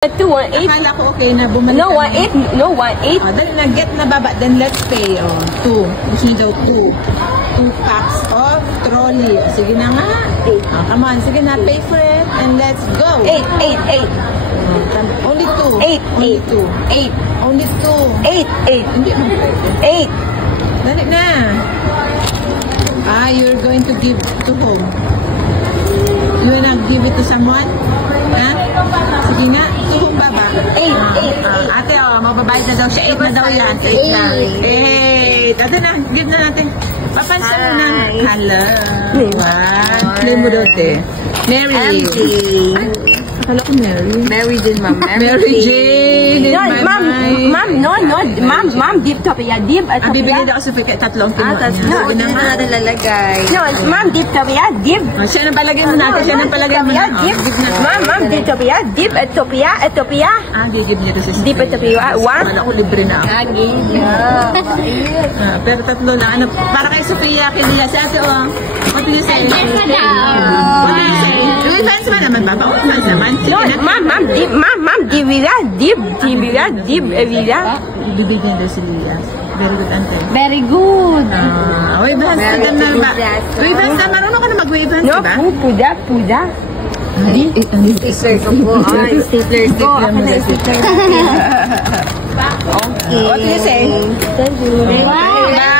218. Akala ko okay na bumalik. No, 18. No, 18. Dahil nag-get na baba, then let's pay. 2. Gusto niyo daw 2. 2 packs of trolley. Sige na nga. 8. Come on, sige na. Pay for it and let's go. 8, 8, 8. Only 2. 8, Only 8. 2. 8. Only 2. 8, 8. Hindi mo pwede. 8. Dali na. You're going to give to home. You wanna give it to someone? Ha? Sige nga. To home baba. 8, 8. Ate, mababayad na daw siya. 8 na daw yan. 8 na. 8. Ate na, give na natin. Papansin mo na. Hello. Name mo daw, te. Mary. MJ. Akala ko Mary. Mary din, ma'am. Mary Jane. No, ma'am, deep Topia, deep at Topia. Bibigyan daw kasi tatlong kinuha niya. No, Sabi na nga. nalalagay. No, ma'am, deep Topia, deep. Siya nang palagay mo natin. Siya nang palagay mo natin. Ma'am, deep Topia, deep at Topia, at Topia. Gigib niya kasi. Deep at Topia. One. Wala ko libre na ako. Pero tatlo lang. Ano, para kay Sofia, kay Lia. Si ate, what do you say? What do you say? Will fans mo naman, Papa? What fans naman? No, ma'am, deep, deep, Evila. Bibigyan daw si Lia. Very good, ante. Very good. Wave hands ka na ba? Wave hands na, marunong ka na mag-wave hands, No, diba? puda. Stapler ko po. Stapler Okay. What do you say? Thank you. Bye.